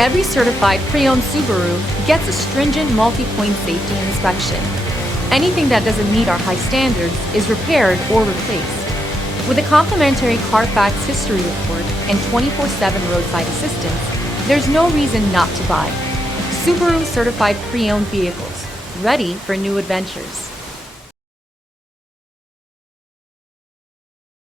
Every certified pre-owned Subaru gets a stringent multi-point safety inspection. Anything that doesn't meet our high standards is repaired or replaced. With a complimentary Carfax history report and 24/7 roadside assistance, there's no reason not to buy. Subaru certified pre-owned vehicles, ready for new adventures.